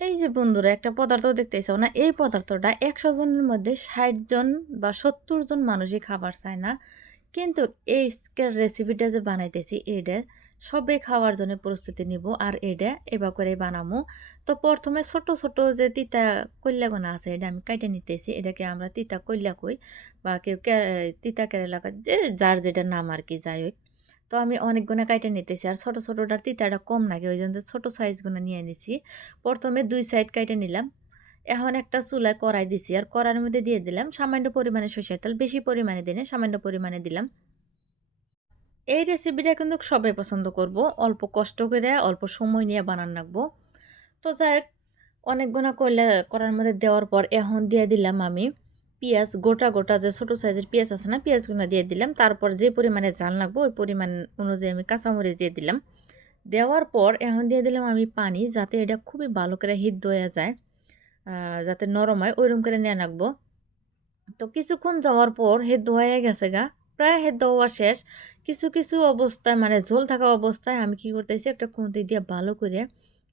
এই যে বন্ধুরা, একটা পদার্থ দেখতেছো না? এই পদার্থটা একশো জনের মধ্যে ষাট জন বা সত্তর জন মানুষই খাবার চায় না। কিন্তু এই রেসিপিটা যে বানাইতেছি এটা সবে খাওয়ার জন্য প্রস্তুতি নিব আর এটা এবার করে বানামো। তো প্রথমে ছোট ছোট যে তিতা কল্যাগোনা আছে এটা আমি কাটে নিতেছি। এটাকে আমরা তিতা কল্যা কই বা কেউ তিতা কেরালা যে যার যেটা নাম আর কি যাই হোক। তো আমি অনেকগুলো কাইটে নিতেছি। আর ছোট, ছোটটার তিতাটা কম লাগে, ওই জন্য ছোট সাইজগুলো নিয়ে নিছি। প্রথমে দুই সাইড কাইটে নিলাম। এখন একটা চুলায় কড়াই দিছি। আর কড়াইয়ের মধ্যে দিয়ে দিলাম সামান্য পরিমাণে সরষের তেল, বেশি পরিমাণে দিনে সামান্য পরিমাণে দিলাম। এই রেসিপিটা কিন্তু সবাই পছন্দ করব। অল্প কষ্ট করে, অল্প সময় নিয়ে বানান রাখব। তো যাই অনেকগুলো করলে করার মধ্যে দেওয়ার পর এখন দিয়ে দিলাম আমি পেঁয়াজ গোটা গোটা যে ছোটো সাইজের পেঁয়াজ আছে না, পেঁয়াজগুলো দিয়ে দিলাম। তারপর যে পরিমাণে ঝাল লাগবো, ওই পরিমাণ অনুযায়ী আমি কাঁচামরিচ দিয়ে দিলাম। দেওয়ার পর এখন দিয়ে দিলাম আমি পানি, যাতে এটা খুবই ভালো করে হিট হয়ে যায় যাতে নরম হয়, ওইরকম করে নিয়ে রাখব। তো কিছুক্ষণ যাওয়ার পর হেদ হয়ে গেছে গা, প্রায় হেদ্দ হওয়া শেষ। কিছু কিছু অবস্থায় মানে ঝোল থাকা অবস্থায় আমি কি করতেছি, একটা খুন্তি দিয়ে ভালো করে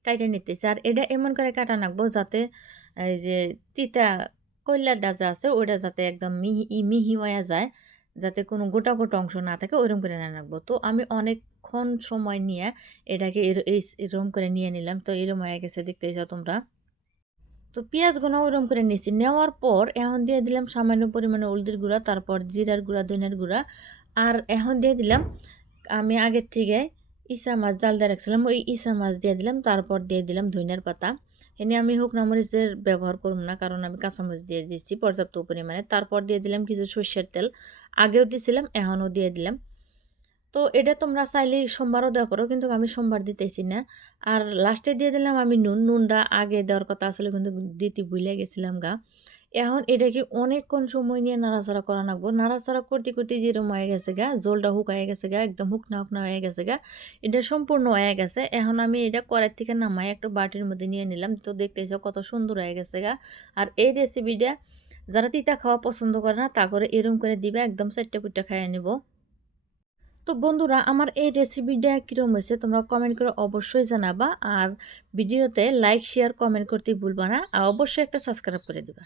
কাইটে নিতেছি। আর এটা এমন করে কাটা রাখব যাতে, এই যে তিতা কয়লার ডাজা আছে, ওইটা যাতে একদম মিহি মিহি হয়ে যায়, যাতে কোনো গোটা গোটা অংশ না থাকে, ওইরকম করে না রাখব। তো আমি অনেকক্ষণ সময় নিয়ে এটাকে এর- এই এরকম করে নিয়ে নিলাম। তো এরকম হয়ে গেছে, দেখতে যাও তোমরা। তো পেঁয়াজগুলো ওরম করে নিয়েছি নেওয়ার পর এখন দিয়ে দিলাম সামান্য পরিমাণে হলদির গুঁড়া, তারপর জিরার গুঁড়া ধনিয়ার গুঁড়া। আর এখন দিয়ে দিলাম, আমি আগের থেকে ইসা মাছ জাল দিয়ে রাখছিলাম, ওই ইসা মাছ দিয়ে দিলাম, তারপর দিয়ে দিলাম ধনিয়ার পাতা। এনে আমি হোক নামরিচের ব্যবহার করব না, কারণ আমি কাঁচামরিচ দিয়ে দিচ্ছি পর্যাপ্ত পরিমাণে। তারপর দিয়ে দিলাম কিছু সর্ষের তেল। আগেও দিয়েছিলাম এখনও দিয়ে দিলাম। তো এটা তোমরা চাইলে সোমবারও দেওয়া পারো কিন্তু আমি সোমবার দিতেছি না। আর লাস্টে দিয়ে দিলাম আমি নুন। নুনটা আগে দেওয়ার কথা আসলে কিন্তু দিতে ভুলে গেছিলাম গা। এখন এটাকে অনেকক্ষণ সময় নিয়ে নাড়াচাড়া করা লাগবো? নাড়াচাড়া করতে করতে যেরকম হয়ে গেছে গা, জলটা শুকায় গেছে গা, একদম হুকনা হুকনা হয়ে গেছে গা, এটা সম্পূর্ণ হয়ে গেছে। এখন আমি এটা কড়াই থেকে নামাই একটা বাটির মধ্যে নিয়ে নিলাম। তো দেখতেছো কত সুন্দর হয়ে গেছে গা। আর এই রেসিপিটা যারা তিতা খাওয়া পছন্দ করে না, তা করে এরম করে দিবে, একদম চারটে পুটটা খাইয়ে নেব। তো বন্ধুরা, আমার এই রেসিপিটা কীরকম হয়েছে তোমরা কমেন্ট করে অবশ্যই জানাবা। আর ভিডিওতে লাইক শেয়ার কমেন্ট করতে ভুলবা না। আর অবশ্যই একটা সাবস্ক্রাইব করে দিবা।